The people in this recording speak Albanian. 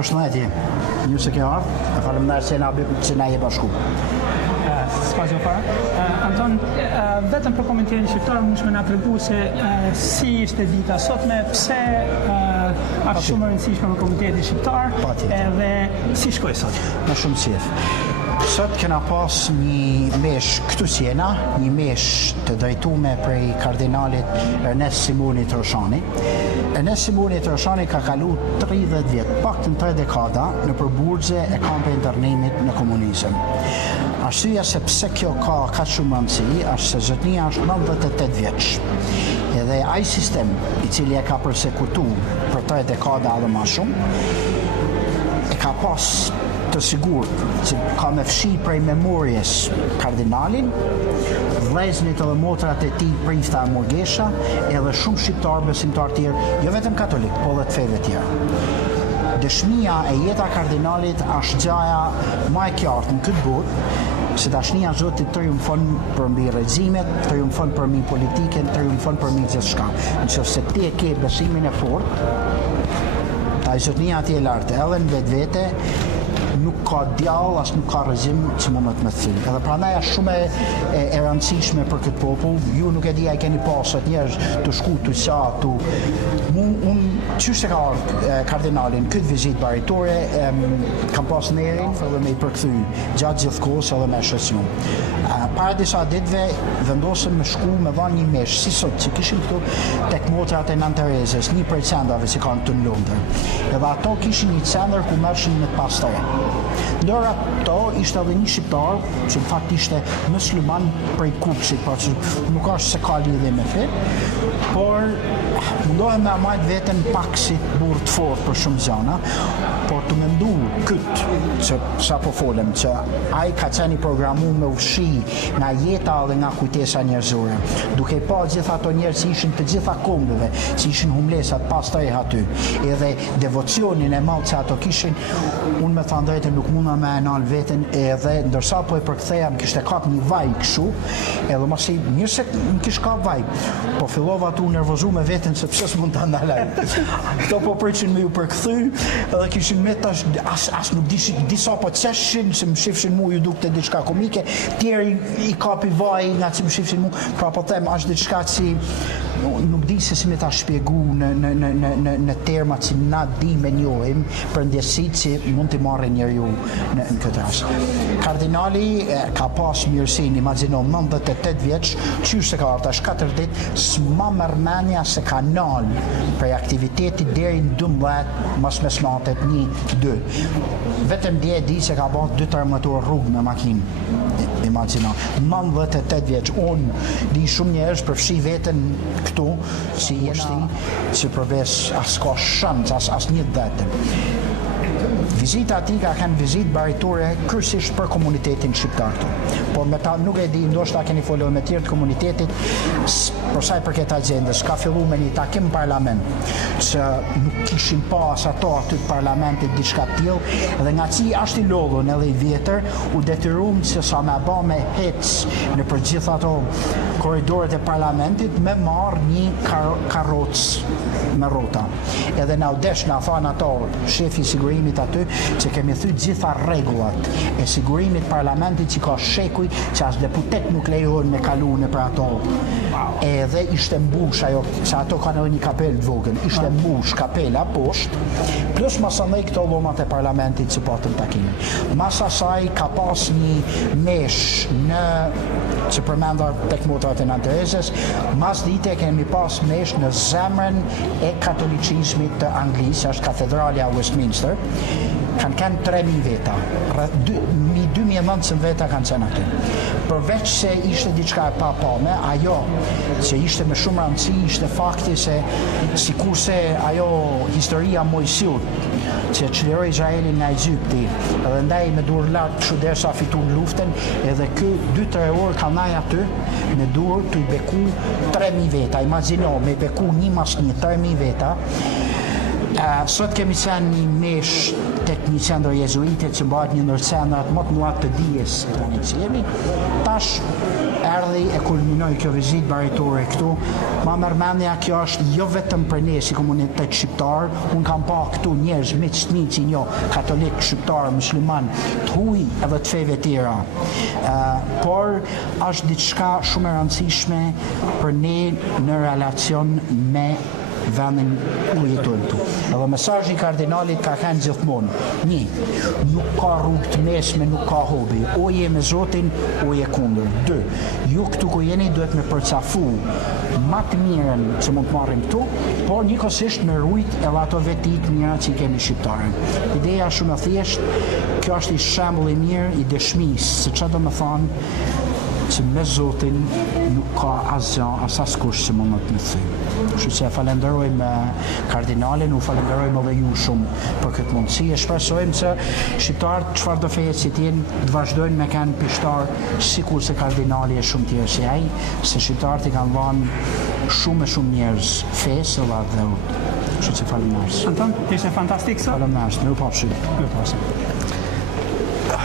Përshëndetje, mirë se ke ardhur. Faleminderit se na je bashku. S'ka gjë fare. Anton, vetëm për komentimin shqiptar mund të na tregu se si ishte dita sotme, pse është shumë e rëndësishme për komitetin shqiptar edhe si shkoi sot. Me shumë qejf. Sot kena pas një mesh këtu si jena, një mesh të drejtuar prej kardinalit Ernest Simoni Troshani. Ernest Simoni Troshani ka kalu 30 vjet, paktën 3 dekada në përburgje e kampe internimit në komunizëm. Arsyeja se pse kjo ka kaq shumë rëndësi është se zotnia është 98 vjeç. Edhe ai sistem i cili e ka përsekutuar për 3 dekada edhe më shumë, e ka pas të sigurt që ka me fshi prej memorjes kardinalin, vllezërit edhe motrat e tij prifta e Morgesha, edhe shumë shqiptar besimtar tjerë, jo vetëm katolik, po edhe të feve tjera. Dëshmia e jeta kardinalit është gjaja më e qartë në këtë botë, se dashnia e Zotit triumfon përmbi rrezimet, triumfon përmbi politikën, triumfon përmbi gjithçka. Nëse ti e ke besimin e fortë, ta zotnia atje lart, edhe në vetvete, nuk ka djall, as nuk ka rrezim që mund të më thënë. Edhe prandaj është shumë e rëndësishme për këtë popull. Ju nuk e di, ai keni pasur njerëz të shkutu tu. Qysh e ka ardhur kardinalin këtë vizitë baritore, kam pas nerin edhe me i përkthy gjatë gjithë kohës edhe me shësion. Para disa ditëve vendosëm me shku me dhanë një mesh, si sot që kishim këtu tek motrat e Nën Terezës, një prej centrave që kanë të në Londër. Edhe ato kishin një centër ku mershin me pastaj. Ndër ato ishte edhe një shqiptar, që në fakt ishte musliman prej Kupsit, pra që nuk është se ka lidhje me fe, por mundohem me amajt veten pak si burr të fortë për shumë gjëra, por të mendu këtë që sa po folem, që ai ka qenë i programuar me ushi nga jeta dhe nga kujtesa njerëzore, duke pa gjithë ato njerëz që ishin të gjitha kombeve, që ishin humlesat pastaj aty, edhe devocionin e madh që ato kishin, unë me thënë drejtën nuk munda me enal veten, edhe ndërsa po e përktheja më kishte kap një vaj kështu, edhe mos i mirë se më kish kap vaj, po fillova tu nervozu me veten se pse s'mund ta ndalaj. Kto po përçin me ju përkthy, edhe kishin me tash as nuk dishin disa po çeshin se më shifshin mua ju dukte diçka komike, tjerë i kapi vaj nga që më shifshin mua, pra po them është diçka që nuk di se si me ta shpjegu në terma që na di me njohim për ndjesitë që mund t'i marrë njeriu në këtë rast. Kardinali ka pas mirësinë, imagjino 98 vjeç, qysh se ka ardhur tash 4 ditë, s'ma merr mendja se ka nal prej aktiviteti deri në 12 mas mesnatet 1-2. Vetëm dje di se ka bërë 2 armatur rrugë me makinë. Imagjino, 98 vjeç, unë di shumë njerëz përfshi veten këtu, si jeshti, që përveç as ka shans, as një dhete. Vizita ati ka kanë vizitë baritore kryesisht për komunitetin shqiptar këtu. Por me ta nuk e di, ndoshta keni folur me tjerë të komunitetit, për sa i përket agjendës, ka filluar me një takim parlament, që nuk kishin pas ato aty të parlamentit diçka të tillë, dhe nga që është i lodhur edhe i vjetër, u detyruam që sa me bë me hec në për gjithë ato korridoret e parlamentit me marrë një karrocë me rrota. Edhe na u desh na thanë ato shefi i sigurimit aty që kemi thyr gjitha rregullat e sigurimit parlamentit që ka shekuj që as deputet nuk lejohen me kalu në për ato. Edhe ishte mbush ajo, se ato kanë një kapel të vogël, ishte mbush kapela poshtë, plus masandej këto llomat e parlamentit që patën takimin. Mas asaj ka pas një mesh në që përmenda tek motrat e Nën Terezës, mas dite kemi pas mesh në zemrën e katolicizmit të Anglisë, është katedralja Westminster, kanë 3.000 veta, 2.900 veta kanë qenë aty. Përveç se ishte diçka e papame, ajo që ishte me shumë rëndësi ishte fakti se sikurse ajo historia Mojsiut që çliroi Izraelin nga Egjipti dhe ndaj me dur lart kështu derisa fituan luftën, edhe ky 2-3 orë ka ndaj aty me dur të i beku 3.000 veta. Imagjino me beku një mas një 3.000 veta. Sot kemi sen një mesh tek një qendër jezuite që bëhet një ndër qendrat më të mëdha të dijes tani që jemi. Tash erdhi e kulminoi kjo vizitë baritore këtu. Ma merr mendja kjo është jo vetëm për ne si komunitet shqiptar, unë kam pa këtu njerëz miq të mi që njo katolik, shqiptar, musliman, të huj edhe të feve tjera. Por është diçka shumë e rëndësishme për ne në relacion me vendin ku jetojmë këtu. Edhe mesazhi i kardinalit ka qenë gjithmonë, një, nuk ka rrugë të mesme, nuk ka hobi, o je me Zotin, o je kundër. 2, ju këtu ku jeni duhet me përcafu më të mirën që mund të marrim këtu, por njëkohësisht me rujt edhe ato veti të mira që i kemi shqiptarën. Ideja shumë e thjeshtë, kjo është i shembull i mirë i dëshmisë, se çfarë do të thonë që me Zotin nuk ka asgjë, askush që mund të më thëjë. Kështu që falenderojmë kardinalin, u falenderojmë edhe ju shumë për këtë mundësi. E shpresojmë që shqiptarët çfarë do feje që t'jenë të vazhdojnë me kanë pishtar sikur se kardinali e shumë tjerë si ai, se shqiptarët i kanë dhënë shumë e shumë njerëz fesë dhe udhë. Kështu që faleminderit. Anton, ishte fantastik sot. Faleminderit. Mirupafshim. Mirupafshim.